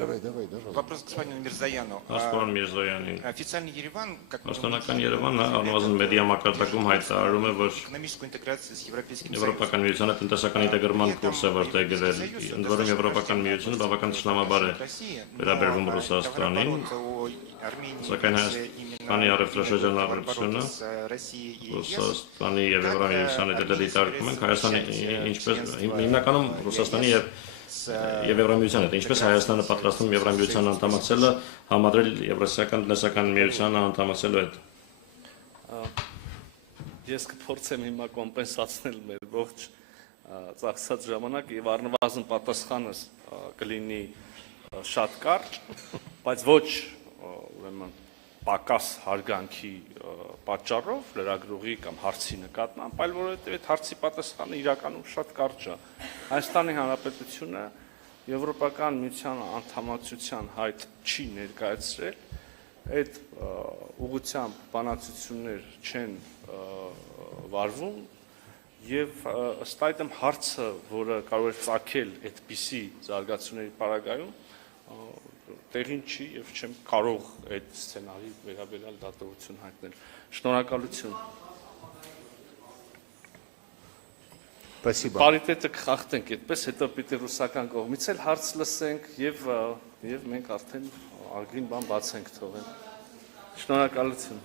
Давай. Вопрос к господину Мирзояну. Ասպարան Միրզոյանին Официальный Ереван, как мы Պաշտոնական Երևանը առնվազն մեդիա մակարդակում հայտարարում է, որ экономическую интеграцию с Европейским Եվրոպական միությանը տնտեսական ինտեգրման կուրս է որդեգրել, ընդ որում Եվրոպական միությունը բավական թշնամաբար է վերաբերվում Ռուսաստանին, սակայն Հայաստանի առևտրաշրջանառությունը Ռուսաստանի եւ Եվրամիությանի դիտարկում ենք Հայաստանի ինչպես հիմնականում Ռուսաստանի եւ Եվրամիության հետ, ինչպես Հայաստանը պատրաստվում Եվրամիության անդամակցելը համադրել Եվրասիական տնտեսական միությանը անդամակցելու հետ։ Ես կփորձեմ հիմա կոմպենսացնել մեր ողջ ծախսած ժամանակ եւ առնվազն պատասխանս կլինի շատ կարճ, բայց ոչ ուրեմն պակաս հարգանքի պատճառով լրագրողի կամ հարցի նկատմամբ, այլ որովհետեւ այդ հարցի պատասխանը իրականում շատ կարճ է։ Հայաստանի Հանրապետությունը Եվրոպական միության անդամակցության հայտ չի ներկայացրել, այդ ուղղությամբ բանակցություններ չեն վարվում եւ ըստ այդմ հարցը, որը կարող է ծագել այդպիսի զարգացումների պարագայում, տեղին չի եւ չեմ կարող այդ սցենարի վերաբերյալ դատողություն հայտնել։ Շնորհակալություն։ Спасибо. Պարիտետը կխախտենք այդպես, հետո պիտի ռուսական կողմից էլ հարց լսենք եւ մենք արդեն արգին բան բացենք թողել։ Շնորհակալություն։